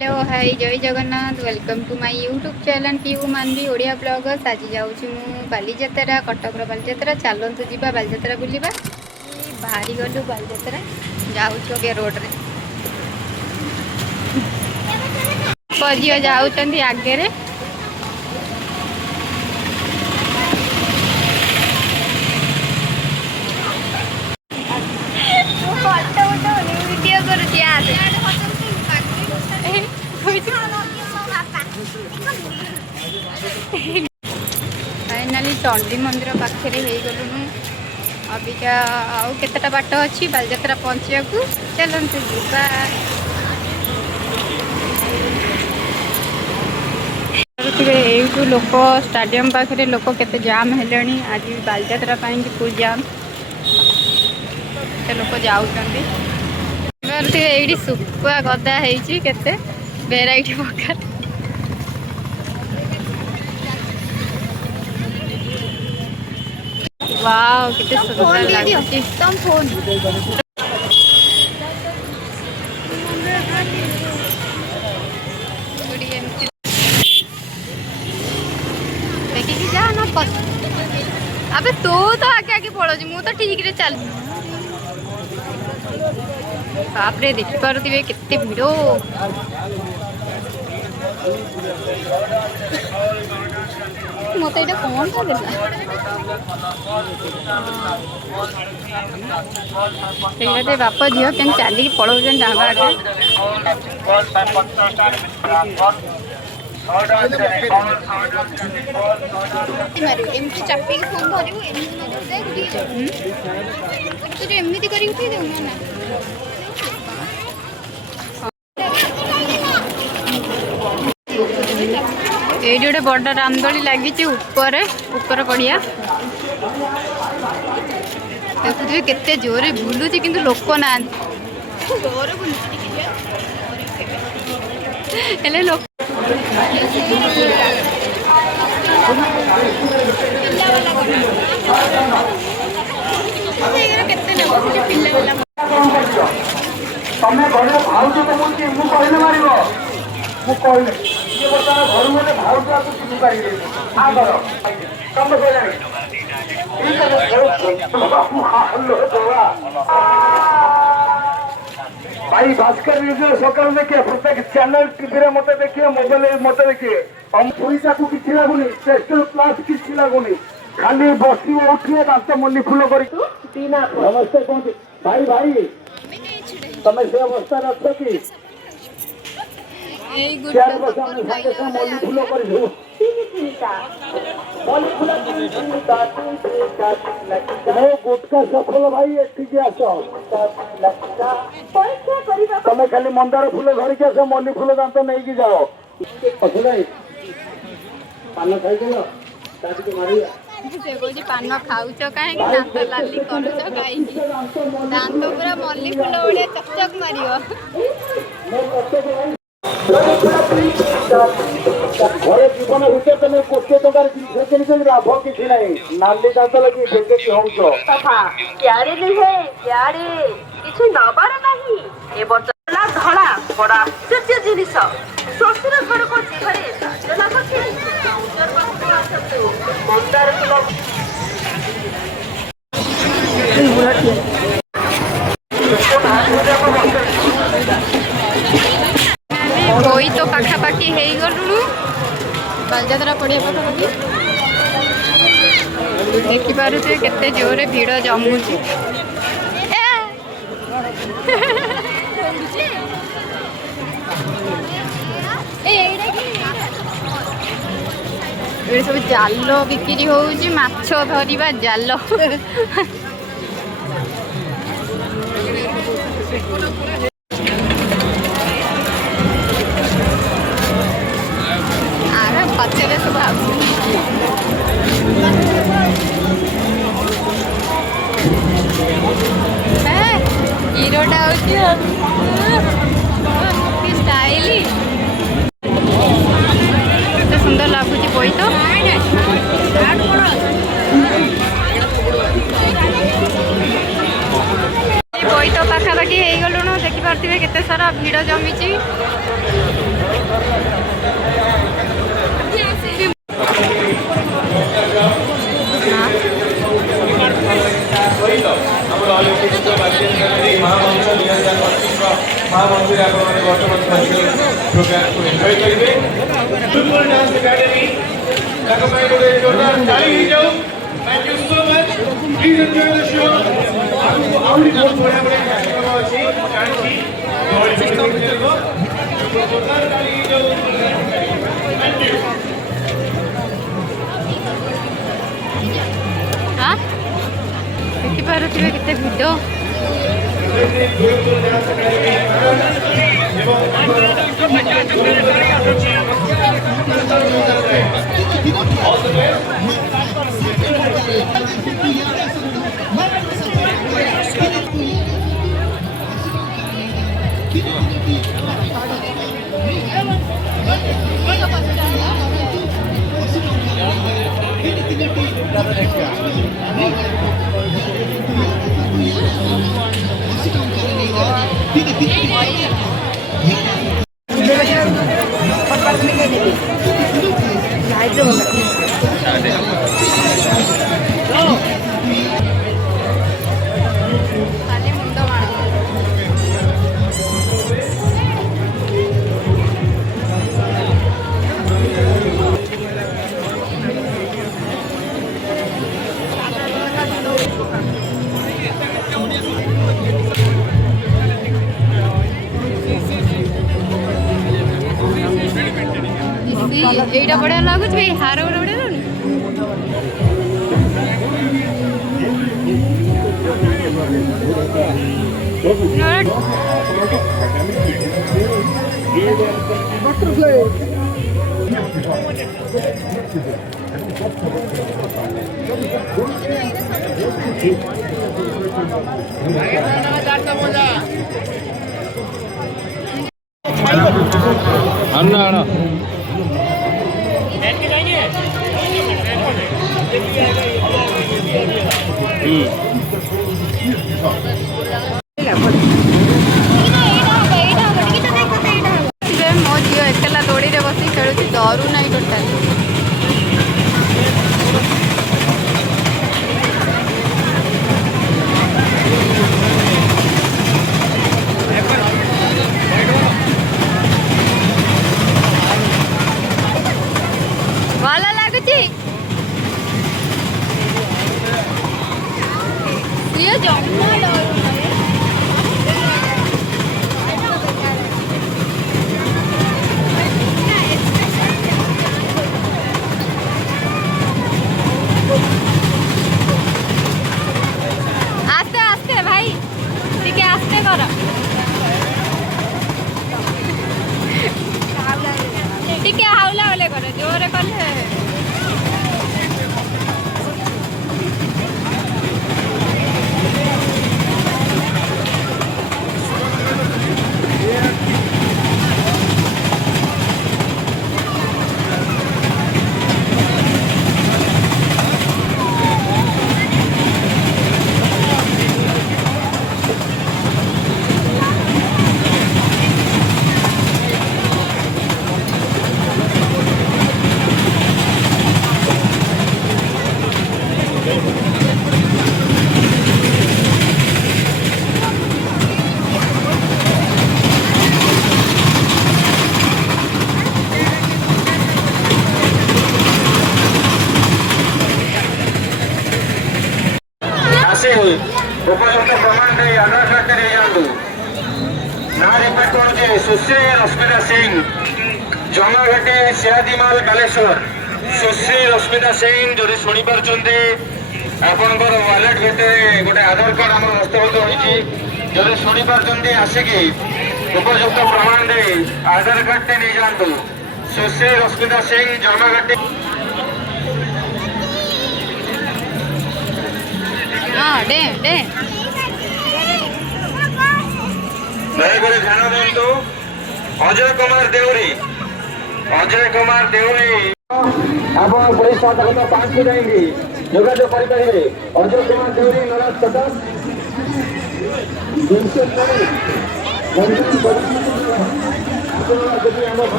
Hello hi Jai Jagannath welcome to my YouTube channel Piyu Manvi Odia bloggers. आज जाऊँ बालीजात्रा कटकर बालीजात्रा चलतु जा बालीजात्रा बुलवा बाहरी गलु बालीजात्रा जाऊँ अगे रोड रे झील जाऊँ आगे फाइनाली चंडी मंदिर पाखे गलुनु अबिका आउ केतटा बाट अच्छी बालीजात्रा पहुँचा को चलते जीवा यू लोक स्टाडियम पाखे लोक केते जाम है आज बालीजात्रा फुल जाम लोक जाऊँगी ये सुखुआ गदा होते भेराइटी प्रकार वाव कितने सुंदर लाଗୁଛି तुम फोन देखिए जा ना अबे तो आगे आगे पड़ोजी मु तो ठीक रे चल बाप रे देखि पारुथिबे केते भिड़ो मत ये कौन सा देला बाप झील के चलिकी पलाऊन डांगा आगे एमती चापी फोन धरू एमती कर उठे दे ना ये गोटे बड़ रामदोली लगी ऊपर पड़िया देखुए केते जोरे बुलूची किंतु लोक ना लोक तमें घरे भाज तुमको मु कहले मार मु कहले ये बर्तमान घर में भाज आगे शुभाई आगर कम भाई भास्कर सकाल देखिए प्रत्येक चैनल टीवी मत देखिए मोबाइल मत देखिए पैसा को किसी लगुनि टेस्टल प्लस किसी लगुनि खाली बस उठिए दांत मल्ली फुल कर नमस्ते कहते भाई भाई तमें से अवस्था अच्छ कि सागे सागे मल्ली फुल कर गुटका सफल भाई एटिक आस तमें खाली मंदार फूल धरिक आस मल्ली फूल दांत नहीं कि जाओ पान खाई मारिया से कौन पान खाऊच कहीं दांत लाली करुच कहीं दांत पूरा मल्ली फुल भाया चकचक मार घरे जीवन भितर तुम कोटे टकर जिन किन लाभ कि नाली दांत लगे बेगे हो କିଛି ନବାର ନାହିଁ ଏ ବର୍ଷ ଧଳା ବଡ ଆଶ୍ଚର୍ଯ୍ୟ ଜିନିଷ ଶ୍ୱଶୁର ଘରକୁ ଯିବାରେ ସଜ ଲାଗୁଛି ମନ୍ଦାର ଫୁଲ कोई तो पाखापाखि हो गलु बालीजात्रा पड़िया पाखापाखि देखिपे केते जोरे भिड़ जमुची सब जाल बिक्री होउची माछ धरिबा जाल आरे पचरे सब हीरोटा होची स्टाइल सुंदर लगुच बोई तो बोई तो पाखापाखि हो गलुणु देखिपे केते सारा भिड़ जमी। प्रोग्राम को एंजॉय करेंगे। फुटबॉल डांस एकेडमी ताको भाई को जोरदार ताली ही जाओ। Thank you so much. Please enjoy the show. आपको आउरी बहुत बड़ा कार्यक्रम अछि जानकी और सिस्टम को जोरदार ताली ही जाओ। Thank you. हां देखि पारुथिबे केते भिडियो खाली मुंड मार এইটা বড়িয়া লাগুছে ভাই হার বড় বড় লাগুনি अन्ना अन्ना मो झील एकला दौड़ी रे बस खेलुची डरू ना टोटाल भल लगुची जमा डर आस्ते आस्ते भाई टिके आस्ते कर टिके हाउला हाउले कर जोरे कले उपयुक्त प्रमाण दे आधार कार्ड नहीं जानू ना रिपीट कर सुश्री रश्मिता सिंह जमाघाटी सियादीमाल बालेश्वर सुश्री रश्मिता सिंह जो शुणी पार्टी आपंकर वालेट भितर गोटे आधार कार्ड आम हस्तगत होती जो शुणी पार्टी आसिकी उपयुक्त प्रमाण दे आधार कार्ड नहीं जानू सुश्री रश्मिता सिंह जमाघाटी दयाकोरी ध्यान दिंतु अजय कुमार देउरी आप पुलिस शाखा 5 को जाएंगे योगाযোগ करेंगे अजय कुमार देउरी नराज 50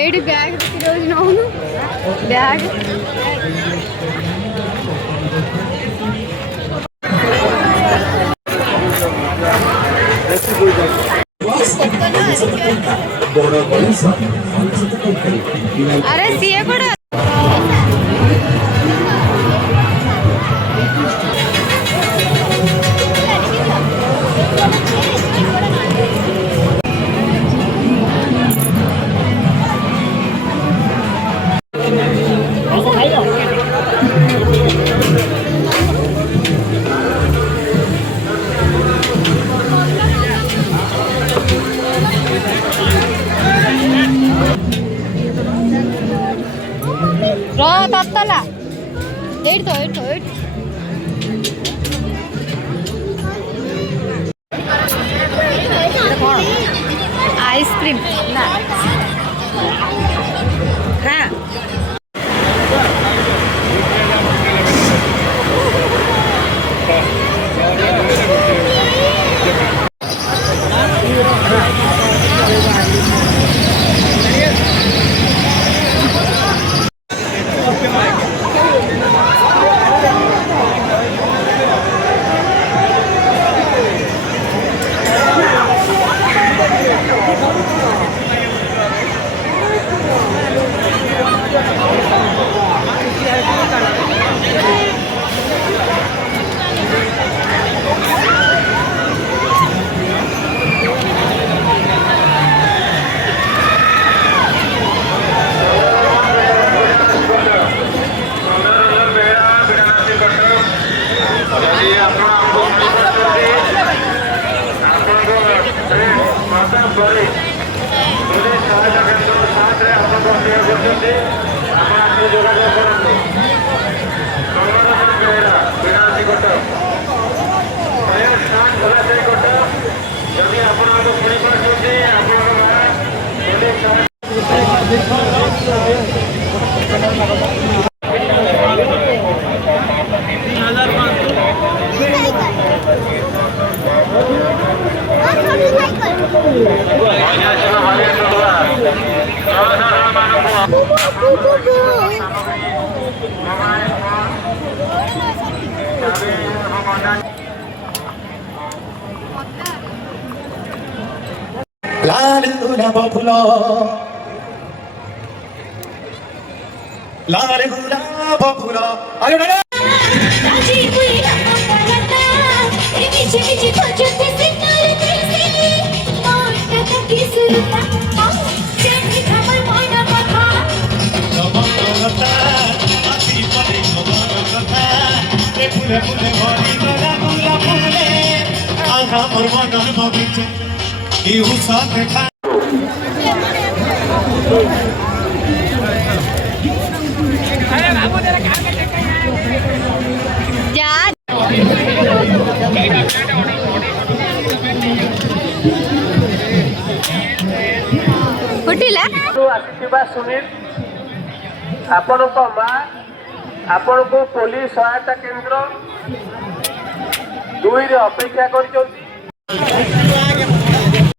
ଏଇଠି ବ୍ୟାଗ୍ ଦେଖି ଦଉଛି ନଉନୁ ବ୍ୟାଗ୍ अरे सीए कोड तला आइसक्रीम ना हाँ लाल गुलाब फुला अरे फुटिला आसिथिबा सुनील आपण को मां आपण को पुलिस सहायता केंद्र 2 रे अपेक्षा करिसोती।